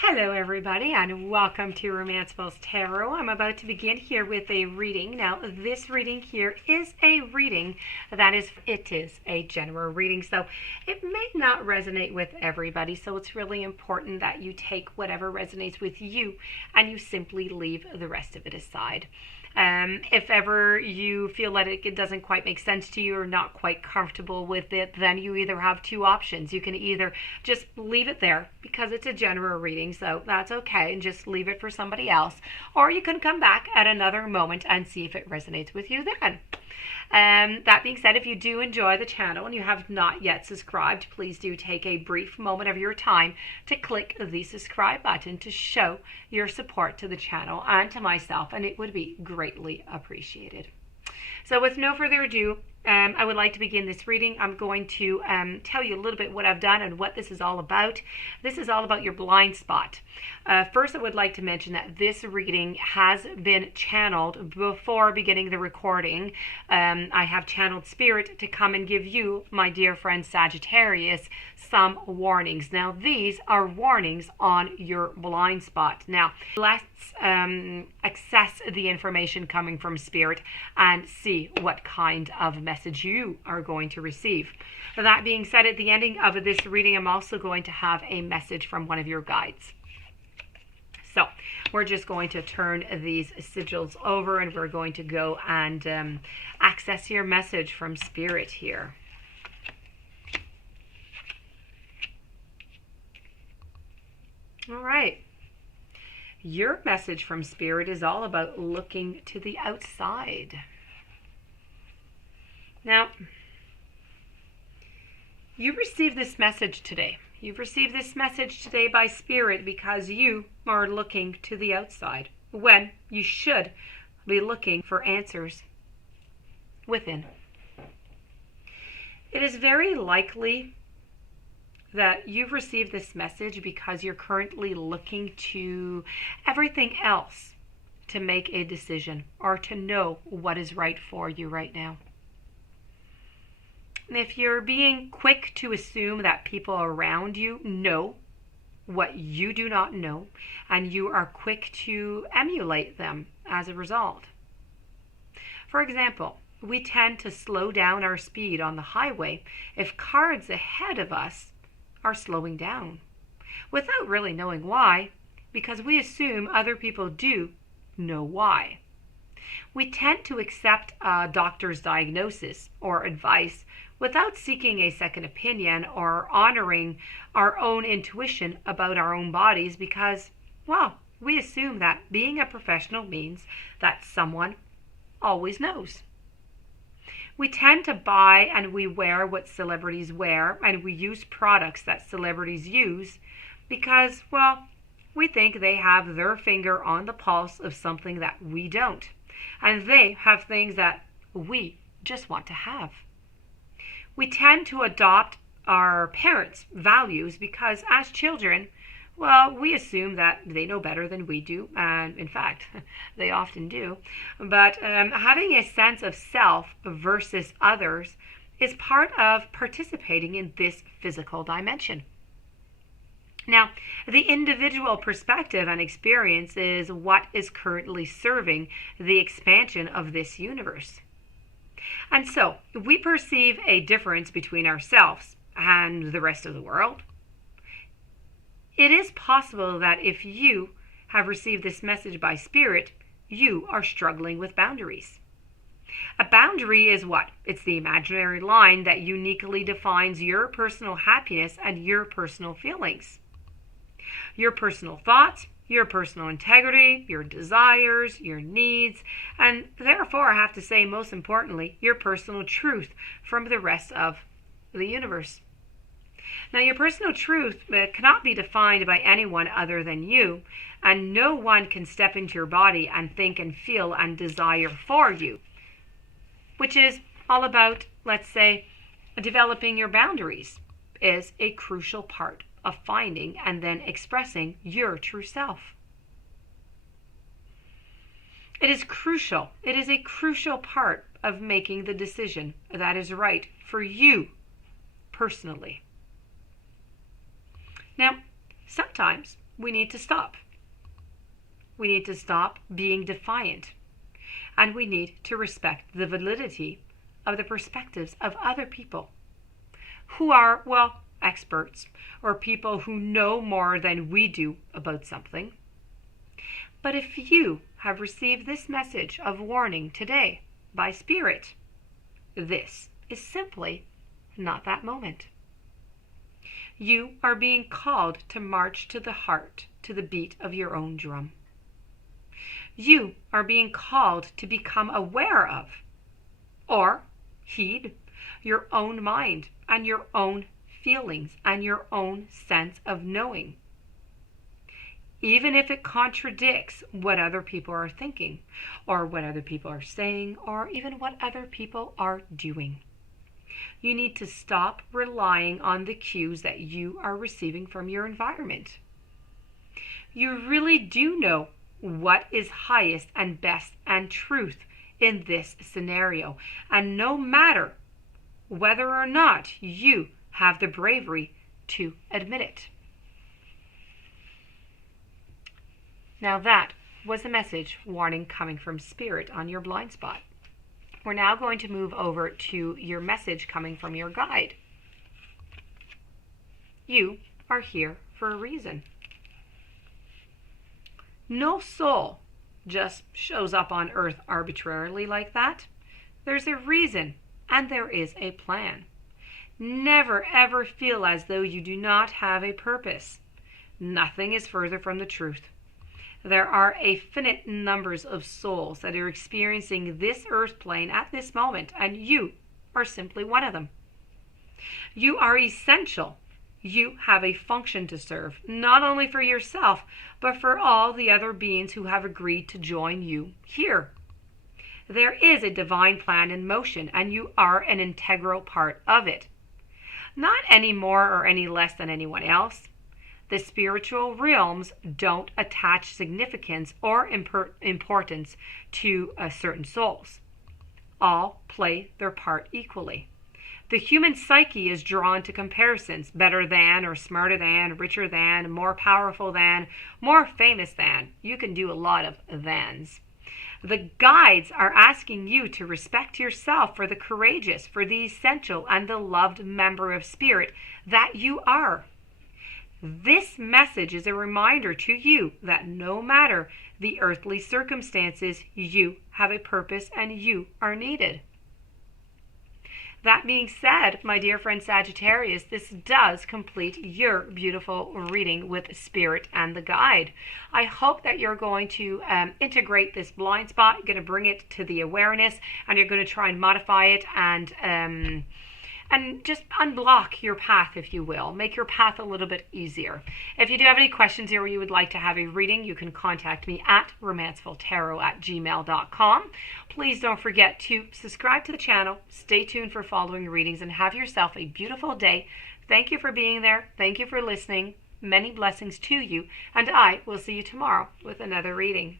Hello everybody and welcome to Romance Falls Tarot. I'm about to begin here with a reading. Now this reading here is a reading it is a general reading, so it may not resonate with everybody, so it's really important that you take whatever resonates with you and you simply leave the rest of it aside. If ever you feel that it doesn't quite make sense to you or not quite comfortable with it, then you either have two options. You can either just leave it there because it's a general reading, so that's okay, and just leave it for somebody else, or you can come back at another moment and see if it resonates with you then. That being said, if you do enjoy the channel and you have not yet subscribed, please do take a brief moment of your time to click the subscribe button to show your support to the channel and to myself, and it would be greatly appreciated. So with no further ado, I would like to begin this reading. I'm going to tell you a little bit what I've done and what this is all about. This is all about your blind spot. First, I would like to mention that this reading has been channeled before beginning the recording. I have channeled Spirit to come and give you, my dear friend Sagittarius, some warnings. Now, these are warnings on your blind spot. Now, let's access the information coming from Spirit and see what kind of message you are going to receive. That being said, at the ending of this reading, I'm also going to have a message from one of your guides. So we're just going to turn these sigils over and we're going to go and access your message from Spirit here. All right. Your message from Spirit is all about looking to the outside. Now, you received this message today. You've received this message today by Spirit because you are looking to the outside when you should be looking for answers within. It is very likely that you've received this message because you're currently looking to everything else to make a decision or to know what is right for you right now. If you're being quick to assume that people around you know what you do not know, and you are quick to emulate them as a result. For example, we tend to slow down our speed on the highway if cars ahead of us are slowing down, without really knowing why, because we assume other people do know why. We tend to accept a doctor's diagnosis or advice without seeking a second opinion or honoring our own intuition about our own bodies because, well, we assume that being a professional means that someone always knows. We tend to buy and we wear what celebrities wear, and we use products that celebrities use because, well, we think they have their finger on the pulse of something that we don't. And they have things that we just want to have. We tend to adopt our parents' values because as children, well, we assume that they know better than we do, and in fact, they often do. But having a sense of self versus others is part of participating in this physical dimension. Now, the individual perspective and experience is what is currently serving the expansion of this universe. And so, we perceive a difference between ourselves and the rest of the world. It is possible that if you have received this message by Spirit, you are struggling with boundaries. A boundary is what? It's the imaginary line that uniquely defines your personal happiness and your personal feelings. Your personal thoughts, your personal integrity, your desires, your needs, and therefore, I have to say, most importantly, your personal truth from the rest of the universe. Now, your personal truth cannot be defined by anyone other than you, and no one can step into your body and think and feel and desire for you, which is all about, let's say, developing your boundaries is a crucial part of finding and then expressing your true self. It is crucial. It is a crucial part of making the decision that is right for you personally. Now, sometimes we need to stop. We need to stop being defiant. And we need to respect the validity of the perspectives of other people who are, well, experts or people who know more than we do about something. But if you have received this message of warning today by Spirit, this is simply not that moment. You are being called to march to the heart, to the beat of your own drum. You are being called to become aware of, or heed, your own mind and your own feelings and your own sense of knowing, even if it contradicts what other people are thinking, or what other people are saying, or even what other people are doing. You need to stop relying on the cues that you are receiving from your environment. You really do know what is highest and best and truth in this scenario, and no matter whether or not you have the bravery to admit it. Now that was a message warning coming from Spirit on your blind spot. We're now going to move over to your message coming from your guide. You are here for a reason. No soul just shows up on earth arbitrarily like that. There's a reason and there is a plan. Never ever feel as though you do not have a purpose. Nothing is further from the truth. There are infinite numbers of souls that are experiencing this earth plane at this moment, and you are simply one of them. You are essential. You have a function to serve, not only for yourself, but for all the other beings who have agreed to join you here. There is a divine plan in motion, and you are an integral part of it. Not any more or any less than anyone else. The spiritual realms don't attach significance or importance to certain souls. All play their part equally. The human psyche is drawn to comparisons, better than or smarter than, richer than, more powerful than, more famous than. You can do a lot of thans. The guides are asking you to respect yourself for the courageous, for the essential, and the loved member of Spirit that you are. This message is a reminder to you that no matter the earthly circumstances, you have a purpose and you are needed. That being said, my dear friend Sagittarius, this does complete your beautiful reading with Spirit and the guide. I hope that you're going to integrate this blind spot, you're going to bring it to the awareness, and you're going to try and modify it and just unblock your path, if you will. Make your path a little bit easier. If you do have any questions or you would like to have a reading, you can contact me at romancefultarot@gmail.com. Please don't forget to subscribe to the channel, stay tuned for following readings, and have yourself a beautiful day. Thank you for being there. Thank you for listening. Many blessings to you, and I will see you tomorrow with another reading.